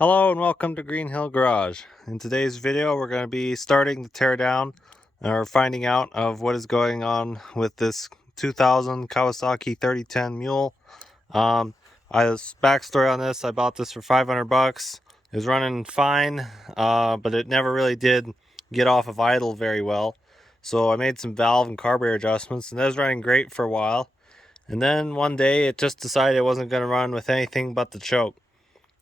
Hello and welcome to Green Hill Garage. In today's video we're going to be starting the teardown or finding out of what is going on with this 2000 Kawasaki 3010 Mule. Backstory on this, I bought this for 500 bucks. It was running fine, but it never really did get off of idle very well. So I made some valve and carburetor adjustments and it was running great for a while. And then one day it just decided it wasn't going to run with anything but the choke.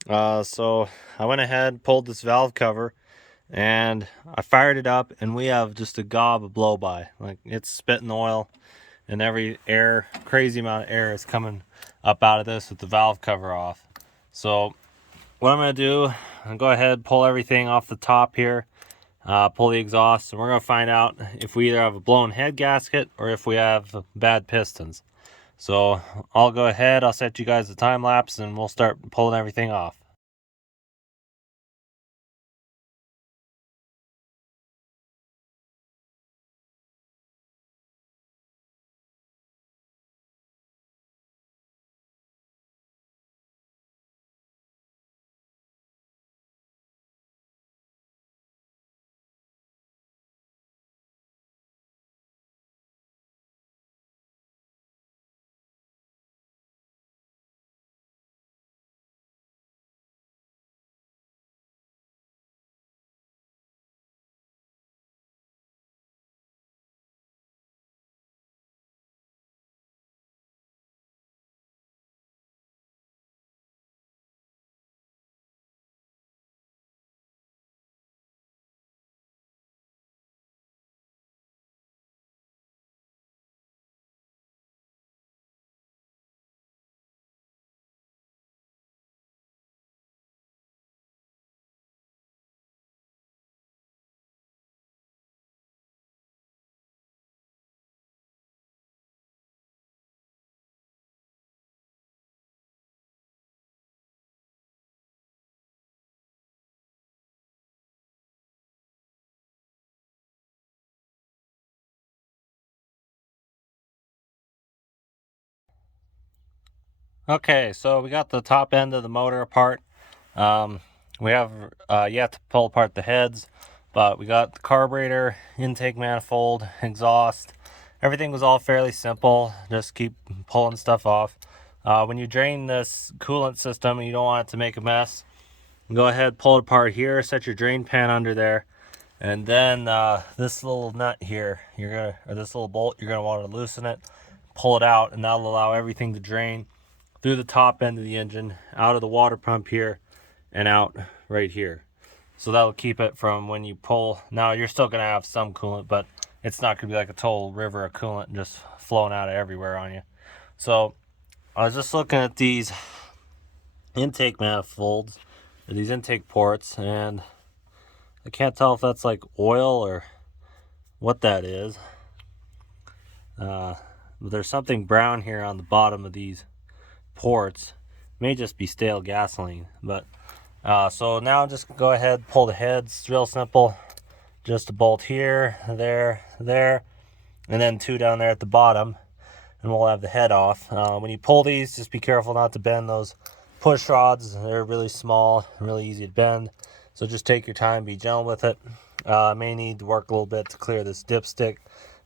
So I went ahead, pulled this valve cover, and I fired it up, and we have just a gob of blow by. Like, it's spitting oil, and every air, crazy amount of air is coming up out of this with the valve cover off. So what I'm going to do, I'll go ahead, pull everything off the top here, pull the exhaust, and we're going to find out if we either have a blown head gasket or if we have bad pistons. So I'll go ahead, I'll set you guys the time lapse, and we'll start pulling everything off. Okay, so we got the top end of the motor apart. We have yet to pull apart the heads, but we got the carburetor, intake manifold, exhaust. Everything was all fairly simple. Just keep pulling stuff off. When you drain this coolant system and you don't want it to make a mess, go ahead, pull it apart here, set your drain pan under there, and then this little nut here, or this little bolt, you're gonna want to loosen it, pull it out, and that'll allow everything to drain through the top end of the engine, out of the water pump here, and out right here. So that'll keep it from when you pull. Now you're still gonna have some coolant, but it's not gonna be like a total river of coolant just flowing out of everywhere on you. So I was just looking at these intake manifolds, or these intake ports, and I can't tell if that's like oil or what that is. But there's something brown here on the bottom of these ports. May just be stale gasoline, but so now just go ahead, pull the heads. It's real simple. Just a bolt here, there, and then two down there at the bottom, and we'll have the head off. When you pull these, just be careful not to bend those push rods. They're really small, really easy to bend, so just take your time, be gentle with it. May need to work a little bit to clear this dipstick.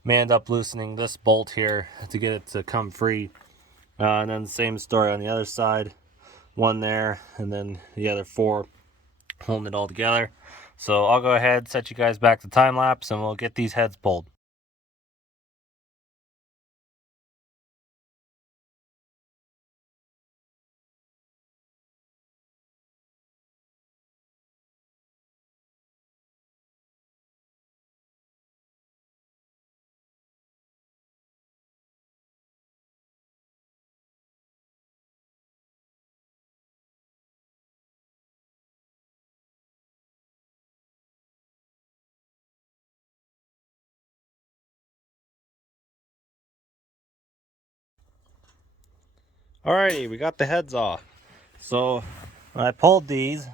May end up loosening this bolt here to get it to come free. And then the same story on the other side, one there, and then the other four holding it all together. So I'll go ahead, set you guys back to time lapse, and we'll get these heads pulled. Alrighty, we got the heads off. So when I pulled these,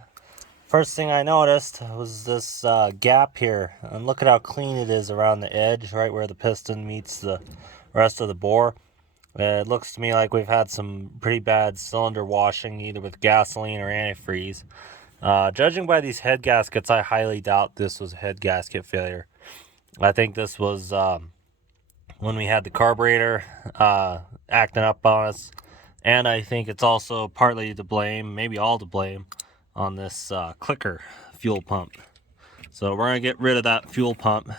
first thing I noticed was this gap here. And look at how clean it is around the edge, right where the piston meets the rest of the bore. It looks to me like we've had some pretty bad cylinder washing, either with gasoline or antifreeze. Judging by these head gaskets, I highly doubt this was a head gasket failure. I think this was when we had the carburetor acting up on us, and I think it's also partly to blame, maybe all to blame, on this clicker fuel pump. So we're gonna get rid of that fuel pump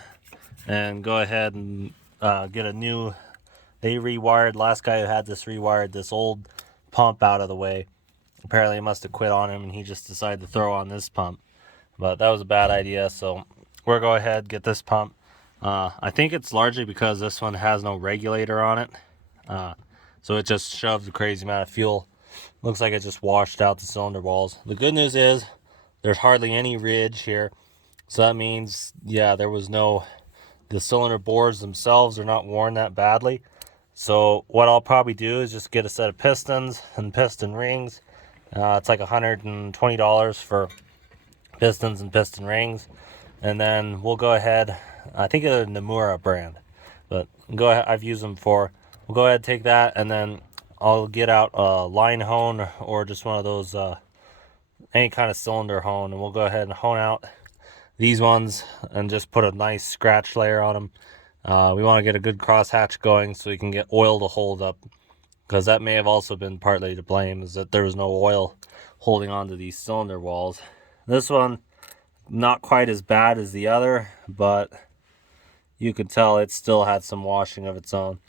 and go ahead and get a new. They rewired, last guy who had this rewired this old pump out of the way. Apparently it must have quit on him and he just decided to throw on this pump, but that was a bad idea. So we'll go ahead, get this pump. I think it's largely because this one has no regulator on it, so it just shoved a crazy amount of fuel. Looks like it just washed out the cylinder walls. The good news is there's hardly any ridge here, so that means, yeah, there was no, the cylinder bores themselves are not worn that badly. So what I'll probably do is just get a set of pistons and piston rings. It's like $120 for pistons and piston rings, and then we'll go ahead, I think it's a Nomura brand, but go ahead, I've used them before. We'll go ahead and take that, and then I'll get out a line hone or just one of those any kind of cylinder hone, and we'll go ahead and hone out these ones and just put a nice scratch layer on them. We want to get a good crosshatch going so we can get oil to hold up, because that may have also been partly to blame, is that there was no oil holding onto these cylinder walls. This one, not quite as bad as the other, but you can tell it still had some washing of its own.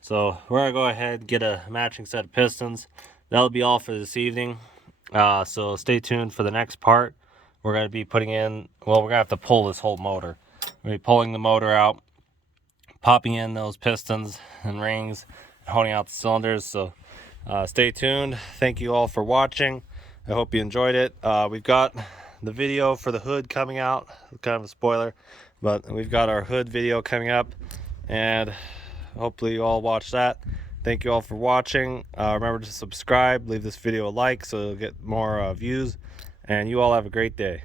So we're going to go ahead and get a matching set of pistons. That'll be all for this evening. So stay tuned for the next part. We're going to be putting in, well, we're going to have to pull this whole motor. We're going to be pulling the motor out, popping in those pistons and rings, and honing out the cylinders. So stay tuned. Thank you all for watching. I hope you enjoyed it. We've got the video for the hood coming out, kind of a spoiler, but we've got our hood video coming up, and hopefully you all watch that. Thank you all for watching. Remember to subscribe, leave this video a like so you'll get more views, and you all have a great day.